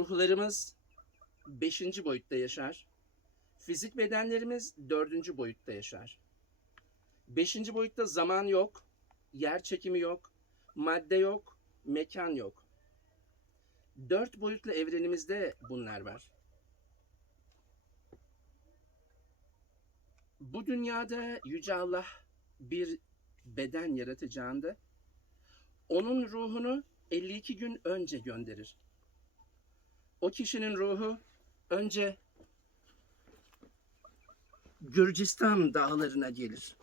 ruhlarımız beşinci boyutta yaşar. Fizik bedenlerimiz dördüncü boyutta yaşar. Beşinci boyutta zaman yok, yer çekimi yok, madde yok, mekan yok. Dört boyutlu evrenimizde bunlar var. Bu dünyada Yüce Allah bir beden yaratacağında onun ruhunu 52 gün önce gönderir. O kişinin ruhu önce Gürcistan dağlarına gelir.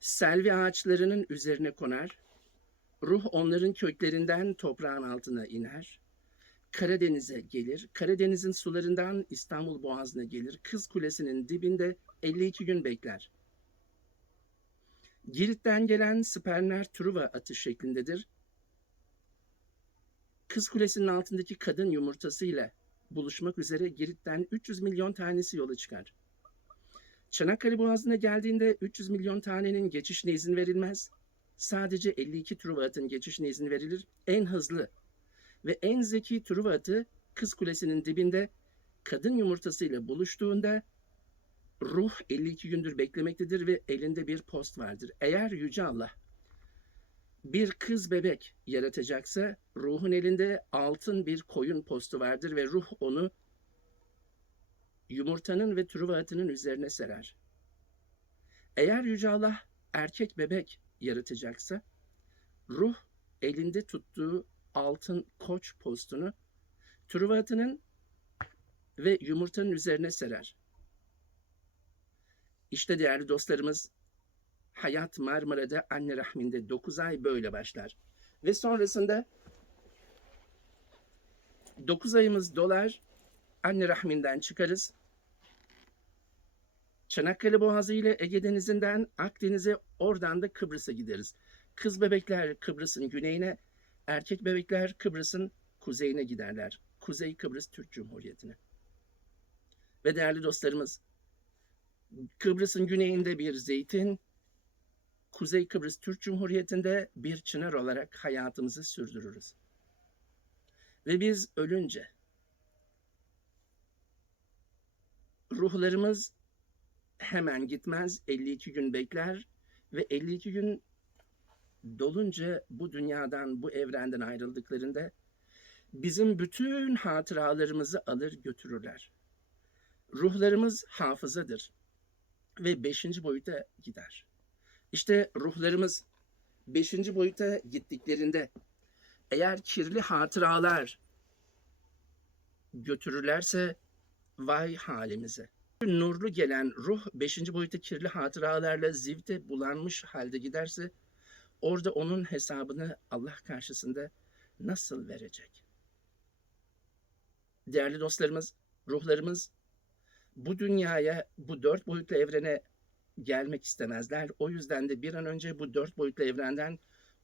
Selvi ağaçlarının üzerine konar. Ruh onların köklerinden toprağın altına iner. Karadeniz'e gelir. Karadeniz'in sularından İstanbul Boğazı'na gelir. Kız Kulesi'nin dibinde 52 gün bekler. Girit'ten gelen spermler Truva atı şeklindedir. Kız Kulesi'nin altındaki kadın yumurtasıyla buluşmak üzere Girit'ten 300 milyon tanesi yola çıkar. Çanakkale Boğazı'na geldiğinde 300 milyon tanenin geçişine izin verilmez. Sadece 52 Truva atın geçişine izin verilir. En hızlı ve en zeki Truva atı Kız Kulesi'nin dibinde kadın yumurtasıyla buluştuğunda ruh 52 gündür beklemektedir ve elinde bir post vardır. Eğer Yüce Allah bir kız bebek yaratacaksa ruhun elinde altın bir koyun postu vardır ve ruh onu yumurtanın ve truva atının üzerine serer. Eğer Yüce Allah erkek bebek yaratacaksa ruh elinde tuttuğu altın koç postunu truva atının ve yumurtanın üzerine serer. İşte değerli dostlarımız Hayat Marmara'da anne rahminde 9 ay böyle başlar. Ve sonrasında 9 ayımız dolar, anne rahminden çıkarız. Çanakkale Boğazı ile Ege Denizi'nden Akdeniz'e oradan da Kıbrıs'a gideriz. Kız bebekler Kıbrıs'ın güneyine, erkek bebekler Kıbrıs'ın kuzeyine giderler. Kuzey Kıbrıs Türk Cumhuriyeti'ne. Ve değerli dostlarımız, Kıbrıs'ın güneyinde bir zeytin, Kuzey Kıbrıs Türk Cumhuriyeti'nde bir çınar olarak hayatımızı sürdürürüz. Ve biz ölünce ruhlarımız hemen gitmez, 52 gün bekler ve 52 gün dolunca bu dünyadan, bu evrenden ayrıldıklarında bizim bütün hatıralarımızı alır götürürler. Ruhlarımız hafızadır ve beşinci boyuta gider. İşte ruhlarımız beşinci boyuta gittiklerinde eğer kirli hatıralar götürürlerse vay halimize. Nurlu gelen ruh beşinci boyuta kirli hatıralarla zivde bulanmış halde giderse orada onun hesabını Allah karşısında nasıl verecek? Değerli dostlarımız, ruhlarımız bu dünyaya, bu dört boyutlu evrene gelmek istemezler. O yüzden de bir an önce bu dört boyutlu evrenden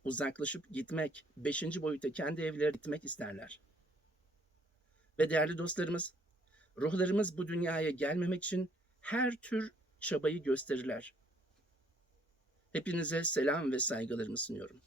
uzaklaşıp gitmek, beşinci boyuta kendi evlerine gitmek isterler. Ve değerli dostlarımız, ruhlarımız bu dünyaya gelmemek için her tür çabayı gösterirler. Hepinize selam ve saygılarımı sunuyorum.